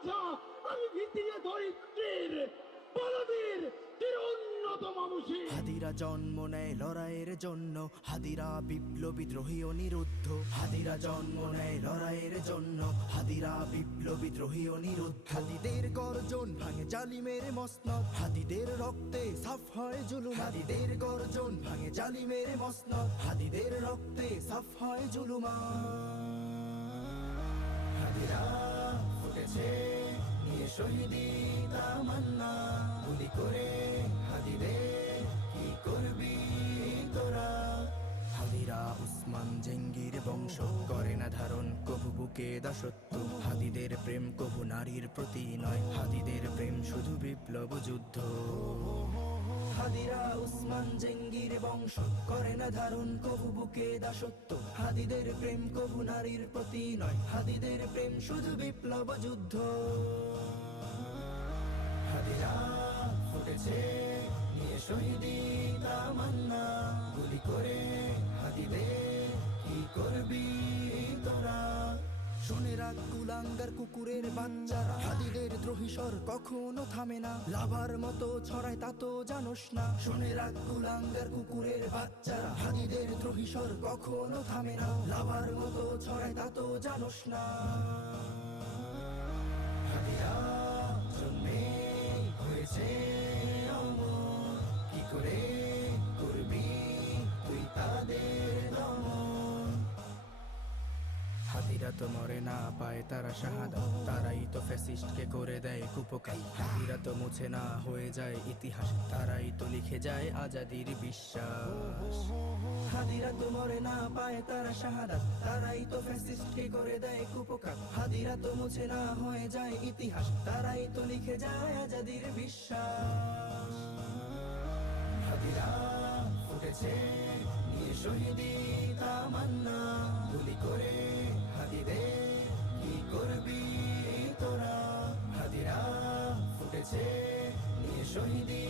গামছা আমি ভিতিয়ে দরিদ্রের বলবীর চিরোন্নত মানুষের। হাদিরা জন্ম নেয় লড়াইয়ের জন্য, হাদিরা বিপ্লবী দ্রোহী ও নিরুদ্ধ। হাদিরা জন্ম নেয় লড়াইয়ের জন্য, হাদিরা বিপ্লবী দ্রোহী ও নিরুদ্ধ। হাদিদের গর্জন ভাঙে জালিমের মসনদ, হাদিদের রক্তে সাফ হয় জুলুম। হাদিদের গর্জন ভাঙে জালিমের মসনদ, হাদিদের রক্তে সাফ হয় জুলুমা। হাদিরা ফুটেছে নিয়ে শহীদি তামান্না, গুলি করে হাদিদের কি করবি তোরা। হাদিরা উসমান জেঙ্গির বংশ, করে না ধারণ কবু বুকে দাসত্ব। হাদিদের প্রেম কবু নারীর প্রতি নয়, হাদিদের প্রেম শুধু বিপ্লব যুদ্ধ। হাদিরা উসমান জেঙ্গির বংশ, করে না ধারণ কবু বুকে দাসত্ব। হাদিদের প্রেম কবু নারীর প্রতি নয়, হাদিদের প্রেম শুধু বিপ্লব যুদ্ধ। হাদিরা ফুটেছে নিয়ে শহীদি তামান্না, গুলি করে হাদিদের কি করবি তোরা। শুনে রাখ কুলাঙ্গার কুকুরের বাচ্চারা, হাদিদের দ্রোহী স্বর কখনো থামে না, লাভার মতো ছড়ায় তা তো জানোস না। শুনে রাখ কুলাঙ্গার কুকুরের বাচ্চারা, হাদিদের দ্রোহী স্বর কখনো থামে না, লাভার মতো ছড়ায় তা তো জানোস না। হাদিরা জন্মে হয়েছে অমর, কি করে করবি তুই তাদের দমন। হাদিরা তো মরে না পায় তারা শাহাদাত, তারাই তো ফ্যাসিস্টকে করে দেয় কুপকার। হাদিরা তো মুছে না হয়ে যায় ইতিহাস, তারাই তো লিখে যায় আজাদির বিশ্বাস। হাদিরা তো মরে না পায় তারা শাহাদাত, তারাই তো ফ্যাসিস্টকে করে দেয় কুপকার। হাদিরা তো মুছে না হয়ে যায় ইতিহাস, তারাই তো লিখে যায় আজাদির বিশ্বাস। হাদিরা ফুটেছে নিয়ে শহীদি তামান্না, গুলি করে হাদিদের কি করবি তোরা। হাদিরা ফুটেছে নিয়ে শহীদি